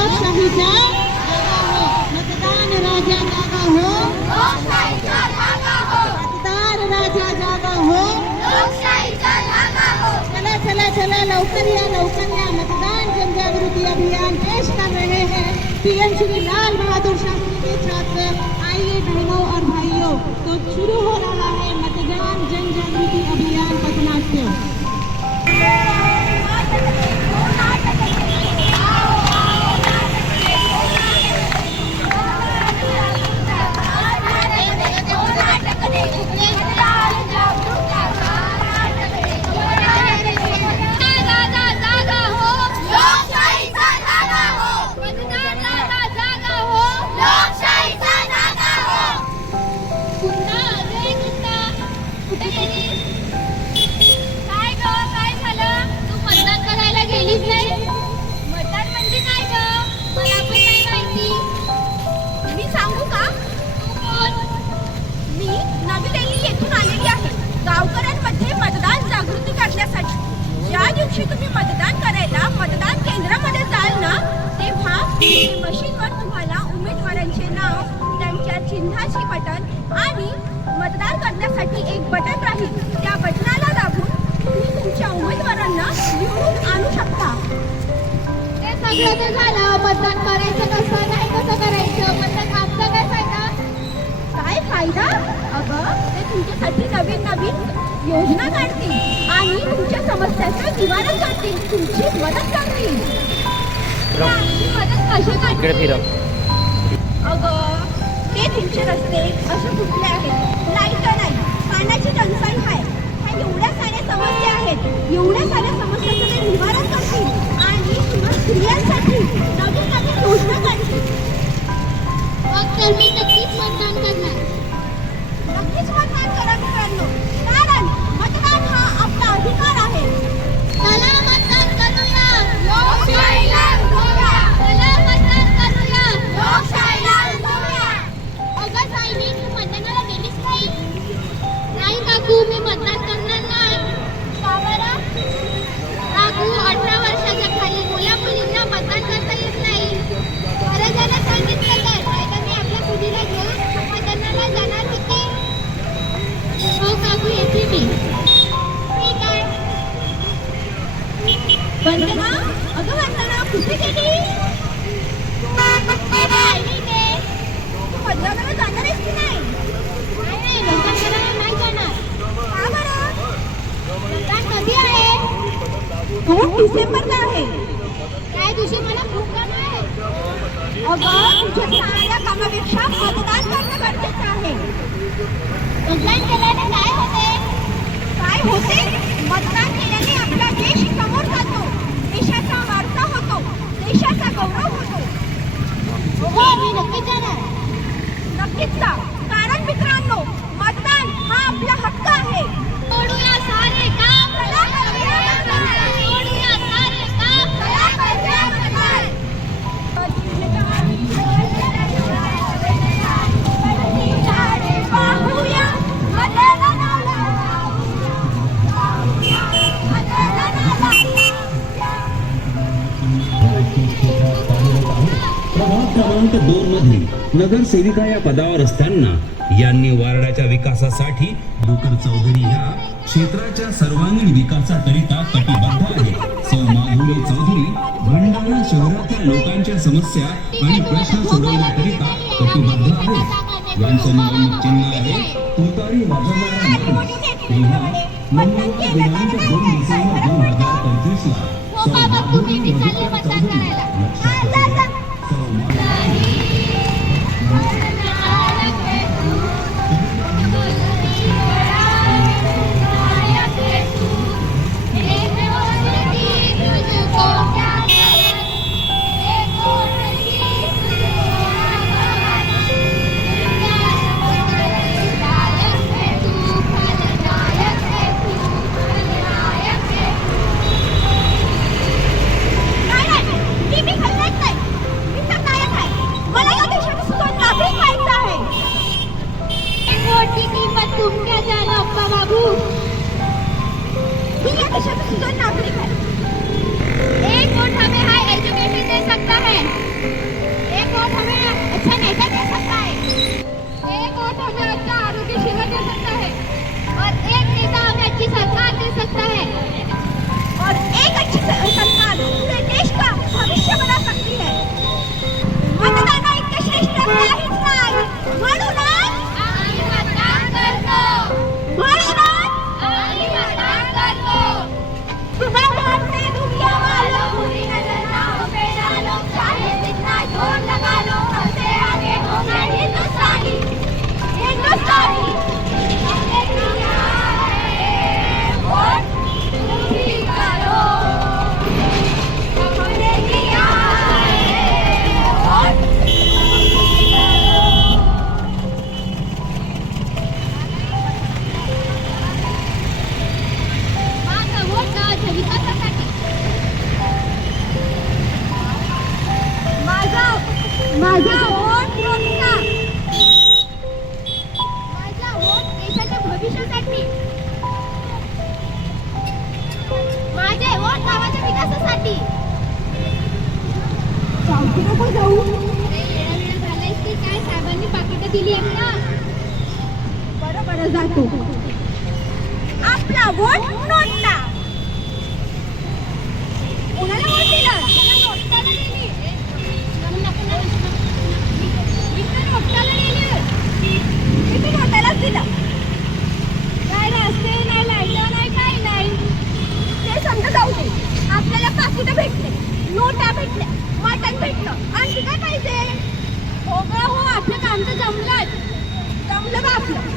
लोकशाहीचा मतदान राजा जागा हो, लोकशाहीचा धागा हो, मतदार राजा जागा हो, लोकशाहीचा धागा हो। चला चला चला लवकर या मतदान जनजागृति अभियान पेश कर रहे हैं पीएम श्री लाल बहादुर शास्त्री के छात्र। आइए बहनों और भाइयों, तो शुरू हो रहा है मतदान जनजागृति अभियान पथनाट्य। तुम्ही मतदान करायला मतदान केंद्रामध्ये जाल ना, तेव्हा मशीनवर तुम्हाला उमेदवारांचे नाव, त्यांच्या चिन्हाची बटन आणि मतदान करण्यासाठी एक बटन राहील, त्या बटनाला दाबून तुम्ही तुमच्या उमेदवारांना निवडून आणू शकता। ते सगळं तर झालं, मतदान करायचं कसं, नाही कसं करायचं, मतदान आमचा काय फायदा? काय फायदा? अगं, ते तुमच्यासाठी नवीन नवीन योजना काढतील आणि तुमच्या समस्यांचं निवारण करतील, तुमची मदत करतील। मदत कशी करतील? अगं, ते तुमचे रस्ते असे कुठले आहेत, लाईट नाही, पाण्याची टंचाई आहे, ह्या एवढ्या साऱ्या समस्या आहेत, एवढ्या साऱ्या समस्यांचं ते निवारण करतील आणि तुम्हा स्त्रियांसाठी नवीन नवीन योजना काढतील। मग तर मी नक्कीच मतदान करणार। नक्कीच मतदान करा मित्रांनो, कारण मतदान हा आपला अधिकार आहे। चला मतदान करूया, लोकशाहीला उठवूया, चला मतदान करूया, लोकशाहीला उठवूया। अगं सायली, तू मतदानाला गेलीस नाही? नाही काकू, मी मतदान करणार नाही। का बरं? काकू, 18 वर्षाच्या खाली मुला मुलींना मतदान करता येत नाही। बरं झालं सांगितलं तर, नाहीतर मी आपल्या मुलीला घेऊन मतदानाला जाणार होते। हो काकू, येते मी। ठीक आहे। वंदना, अगं वंदना, कुठे गेली? तू मतदानाला जाणार आहेस की नाही? नाही, मतदान करायला नाही जाणार। का बरं? मतदान कधी आहे? 2 डिसेंबरला आहे। त्या दिवशी मला खूप काम आहे। अगं, तुझ्या साऱ्या कामापेक्षा मतदान करणं गरजेचं आहे। मतदान केल्याने काय होते? काय होते? मतदान केल्याने आपला देश समोर जातो, देशाचा वारसा होतो, देशाचा गौरव होतो। हो, मी नक्कीच जाणार। नक्कीच जा, कारण मित्रांनो, मतदान हा आपला हक्क आहे। सोडूया सारे काम, चला करूया मतदान, सोडूया सारे काम, चला करूया मतदान। पाहूया मतदानाला, प्रभाग क्रमांक 2 मध्ये नगरसेविका या पदावर असताना यांनी वार्डाच्या विकासासाठी डोकर चौधरी ह्या क्षेत्राच्या सर्वांगीण विकासाकरिता कटिबद्ध आहे। सौ माधुरी चौधरी भंडारा शहरातील लोकांच्या समस्या आणि प्रश्न सोडवण्याकरिता कटिबद्ध आहेत। यांचं निवडणूक चिन्ह आहे तुतारी वाजवणारा माणूस। तेव्हा मंगळवार दिनांक 2 डिसेंबर 2025 ला सौ माधुरी मधुकर चौधरी लक्षात ठेवा। सौ माधुरी नाही, मी खाल्लंच नाही। सकता है। और एक अच्छी सरकार पूरे देश का भविष्य बना सकती है। मतदानाइतके श्रेष्ठ काहीच नाही. म्हणूनच आम्ही मतदान करतो. सुबह भागते दुनिया वालों, पूरी नजर नाव पे डालो, चाहे जितना जोर लगा लो, सबसे आगे हो मैं हिंदुस्तानी. हमने दिया है वोट, तुम भी करो. हमने दिया है वोट, तुम भी करो. माझा वोट गावाच्या विकासासाठी. माझा वोट नोटला. माझा वोट देशाच्या भविष्यासाठी. माझे वोट गावाच्या विकासासाठी. जाऊ नको जाऊ. अरे येडा झालायस की काय? साहेबांनी पाकिटं दिली आहेत ना. बरं जातो. आपला वोट नोटला. कोणाला वोट दिला? नोटाला दिली. मी तर नोटाला दिली. मी तर नोटालाच दिला. काय रस्ते नाही, लाईट नाही, काही नाही. ते समजा जाऊ दे. आपल्याला पाकिटं भेटले, नोटा भेटल्या, मटण भेटलं. आणखी काय पाहिजे? हो ग हो, आपलं काम तर जमलंच. जमलं बा आपलं.